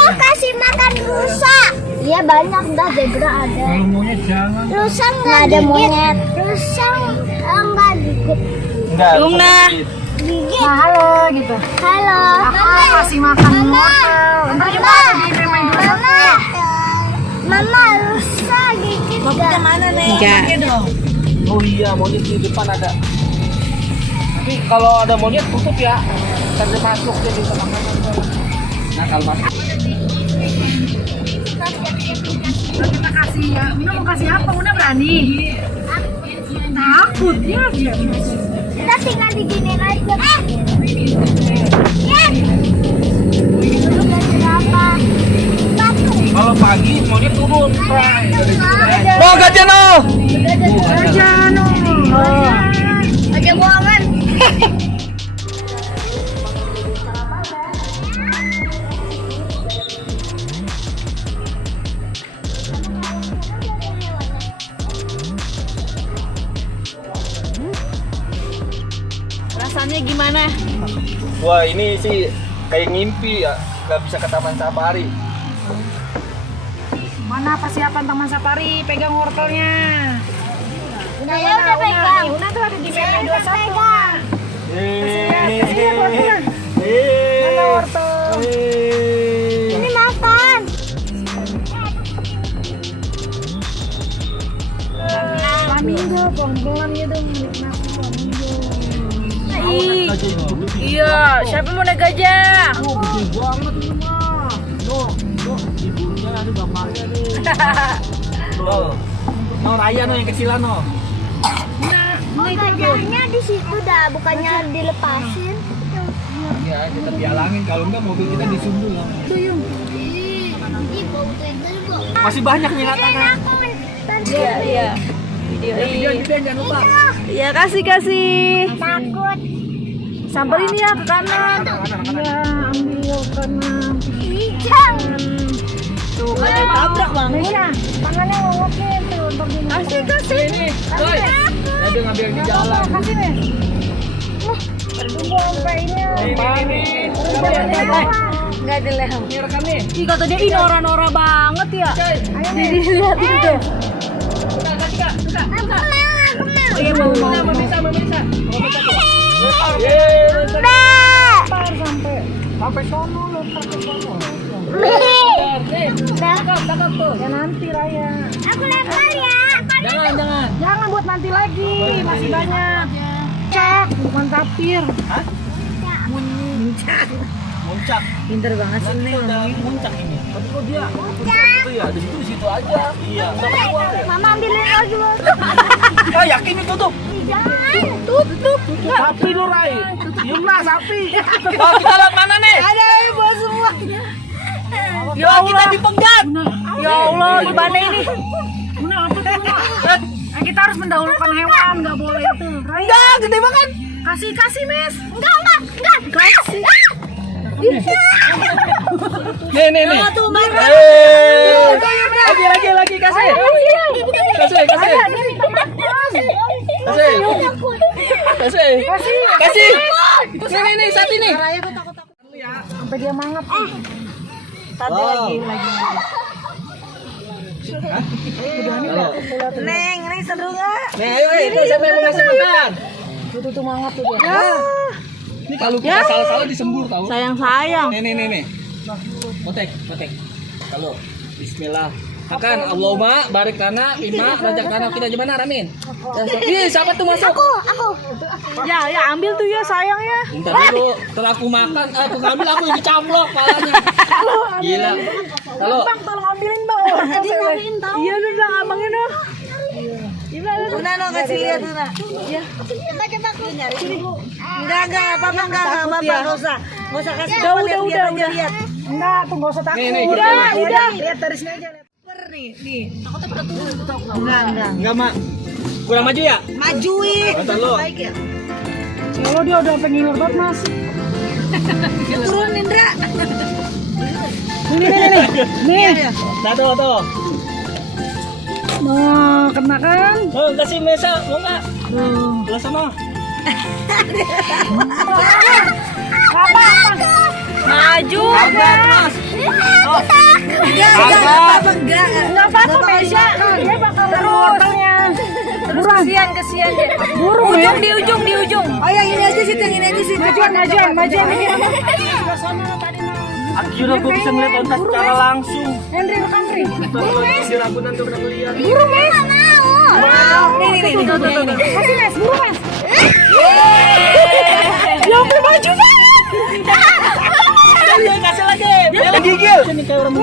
mau kasih makan rusa. Iya banyak dah, zebra ada. Kalau monyet jangan. Rusa nggak ada monyet. Rusa nggak gigit. Enggak. Luna. Gigit. Nah, halo gitu. Halo. Kakak kasih makan wortel. Ntar coba kita main dulu. Mama rusa gigit. Bapaknya mana nih? Enggak. Oh iya, monyet di depan ada. Tapi kalau ada monyet tutup ya. Tadi masuk jadi makanan. Nah, kalau masuk. Kita kasih ya. Una mau kasih apa? Una berani. Takut ya dia. Kita tinggal diginiin aja. Ya. Berapa? Batu. Kalau pagi monyet turun. Oh, gajah no. Aja no. Ada buangan. Rasanya gimana? Wah, ini sih kayak ngimpi ya. Gak bisa ke taman safari. Mana persiapan taman safari? Pegang wortelnya. Saya udah pegang. Una tuh ada di PP 21. Pegang. Kasih wortelnya. Mana wortel? Ini makan. Flamingo, pelan-pelan gitu. Nikmati flamingo. Iya, siapa mau naik gajah? Oh, gede banget ini mah. Ibunya ada bapaknya nih. No, Raya no yang kecilan no. Gajahnya di situ dah, bukannya dilepasin. Ya, kita dialangin kalau enggak mobil kita disundul. Masih banyak nih tangan. Iya, iya. Video jangan lupa. Iya, kasih. Takut. Samperin ya ke kanan. Iya, ambil kanan. Hijau. Tuh, kan tabrak bang. Iya, tangannya ngowokin tuh untuk ini. Kasih. Ini, Boy. Ada ngambil di jalan. Kasih nih. Tunggu sampai ini. Ini. Nggak ada lehem. Ini rekam nih. Ih, kata dia ini nora-nora banget ya. Ayo nih. Dilihat itu tuh. Mau bisa. Sampai sono lo, sampai sono. Tangkap tuh. Ya nanti Raya. Aku lempar ya. Jangan. Jangan buat nanti lagi, masih banyak. Cak, bukan tapir. Hah? Muncak. Pinter banget sih Ini udah muncak ini. Tapi kok dia itu ya di situ aja. Iya. Mama ambilin lagi loh. Oh, yakin itu tuh. Jangan. Tutup. Sapi lu, Rai. Diemlah sapi. Oh, kita lihat mana nih? Ada bos semuanya. Ya Allah, kita dipegat. Ya Allah, gimana ini? Una apa tuh? Una? Kita harus mendahulukan hewan, nggak boleh itu. Raya, Enggak, gede banget. kasih Mes. Enggak. Kasih. Nih. Oh, tuh, Mas. Lagi kasih. Kasih. Nih, sapi nih. Raya tuh takut sampai dia mangap. Satu lagi. Neng, seru nggak? Nih, ayo, itu siapa yang mau ngasih makan? Tuh mangap tuh dia. Ini kalau kita salah-salah disembur tahu. Sayang. Nih. Potek. Kalau bismillah. Makan Allahumma barik lana lima razaqtana kita gimana Ramin? Ih, siapa tuh masuk? Aku. Ya, ambil tuh ya, sayang ya. Bentar dulu, setelah aku makan, aku ngambil aku yang dicaplok palanya. Gila. Kalau Bang, tolong ambilin bang. Dia ngariin tahu. Iya udah, abangnya dah. Una no kasih lihat Una. Ya. Coba aku nyari. Enggak apa-apa, enggak usah. Enggak usah kasih. Udah. Lihat. Enggak, tuh nggak usah takut. Nih, Udah. Lihat dari sini aja. Nih. enggak, Mak. Kurang maju ya? Majuin. Bentar lu. Baik ya. Kalau dia udah pengen banget Mas. Turun Indra. Nih. Satu tuh. Nah, kena kan? Oh, kasih Mesa, mau enggak? Belah sana. Apa? Maju. Mas. Oh. Ujung di ujung. Oh yang ini aja sih, yang ini aja sih. Majuan. Akhirnya gue bisa ngeliat onta secara langsung. Henry rekam Henry. Si Ragunan tuh udah ngeliat. Buru Mes. Wow. Nih. Kasih Mes, buru Mes. Ya ampun maju banget. Iya, kasih lagi. Bella gigil. Sini kayak orang mau.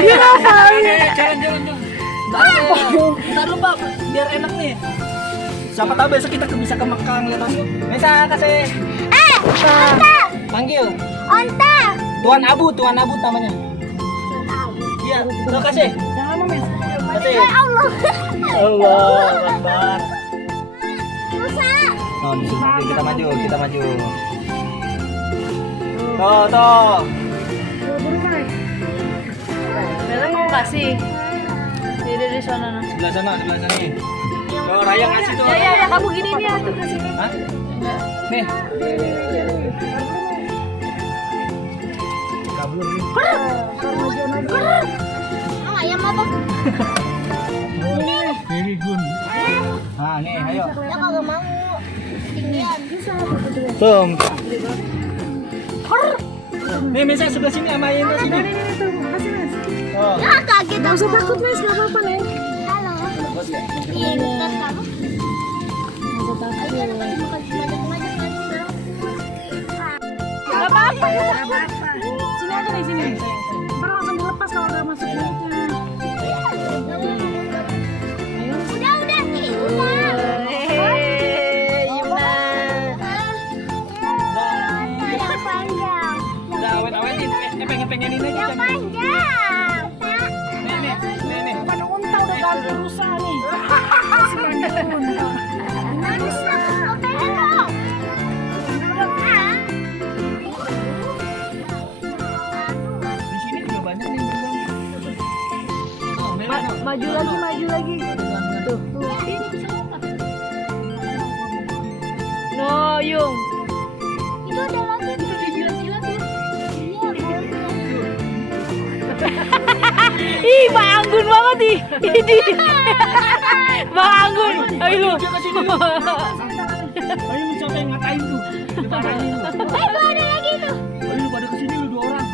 Dia ngapain? Jalan. Ntar lu Pak, biar enak nih. Siapa tahu besok kita bisa ke Mekah lihat langsung. Bisa kasih. Onta. Panggil. Onta. Tuan Abu namanya. Iya, lo kasih. Jangan lama Mes. Kasih. Ya Allah. Allah Akbar. Musa. Oh, di sini kita maju. Tuh. Buru Mes. Bella mau kasih. Di sana. Sebelah sana nih. Tuh, Raya kasih tuh. Ya, kamu gini nih ya, tuh kasih. Hah? Nih. Kabur nih. Ayam apa? Very good. Nah, nih, ayo. Ya kagak mau. Tinggian. Tuh. Nih, misalnya sebelah sini sama yang sini. Tuh, kasih Mes. Oh. Ya kaget. Gak usah takut Mes, gak apa-apa Neng. Halo. Iya, kita kamu. Ayo, bukan macam-macam. Gak apa-apa. Sini aja nih, sini. Ntar langsung dilepas kalau udah masuk mulutnya. Udah. Yang panjang. Udah awet-awetin. Pengen-pengenin aja. Yang panjang. Nih. Pada unta udah ganti rusa nih. Harus aku pengen dong. Di sini juga banyak nih beruang. Oh, Bella, no. Maju lagi. Tuh. No, Yung. Itu ada lagi. Itu dia jilat-jilat tuh. Iya, Ih, Bang Anggun banget ih. Ini. Bang Anggun. Ayo lu. Ayo lu siapa yang ngatain tuh? Dimarahin lu. itu ada lagi tuh. Ayo lu pada kesini lu 2 orang.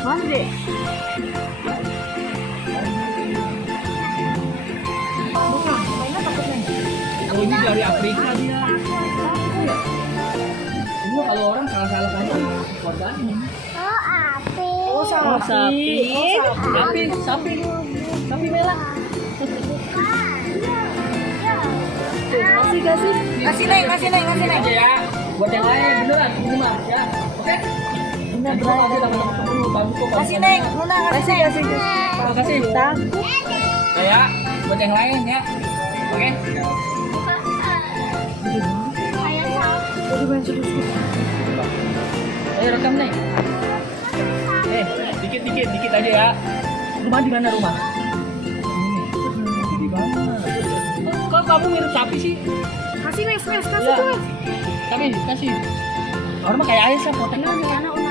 Mande. Oh, ini dari Afrika dia. Ini kalau orang salah-salah kan korban. Oh, api. Oh, Sapi merah. Kasih Neng. Aja ya. Buat yang lain beneran ini mah ya. Oke? Bener berarti teman-teman dulu bagus kok. Kasih Neng, Luna kasih. Terima kasih. Ya, buat yang lain ya. Oke? Ayo rekam nih. Dikit aja ya. Rumah di mana rumah? Di mana? Kok kamu mirip sapi sih? Kasih Mes, kasih Ya. tuh. Kasih. Orang mah kayak ayah sih potek.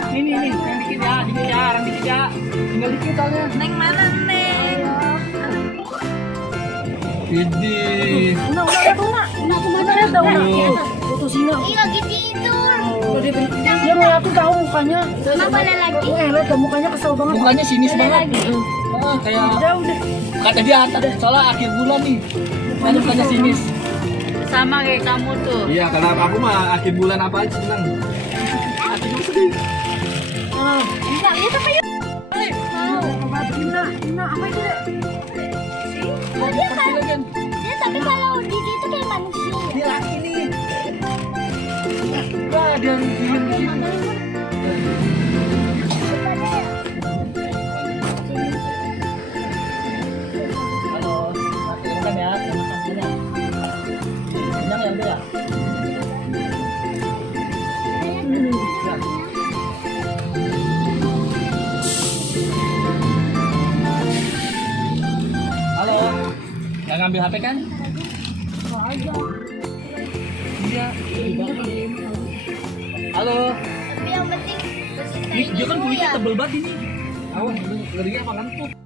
Ini, yang dikit ya, orang dikit ya. Tinggal dikit soalnya. Neng mana Neng? Widih. Una lihat dah Una. Foto singa. Iya gitu itu. Dia ngeliat tuh tahu mukanya. Kenapa ada lagi? Lihat dah mukanya kesel banget. Mukanya sinis banget. Kayak Udah. kata dia soalnya akhir bulan nih. Mukanya sinis. Sama kayak kamu tuh. Iya, karena aku mah akhir bulan apa aja senang. Enggak, lihat apa ya? Ina, apa itu deh? Oh, dia kan. Dia tapi kalau di situ kayak manusia. Dia laki nih. Wah, dia film di sini. Halo, makan ya, terima kasih ya. Kenyang ya, udah ya? Halo, nggak ngambil HP kan? aja. Iya. Halo. Tapi yang penting Ih, dia kan kulitnya tebel banget ini. Awas, ngerinya apa kan tuh?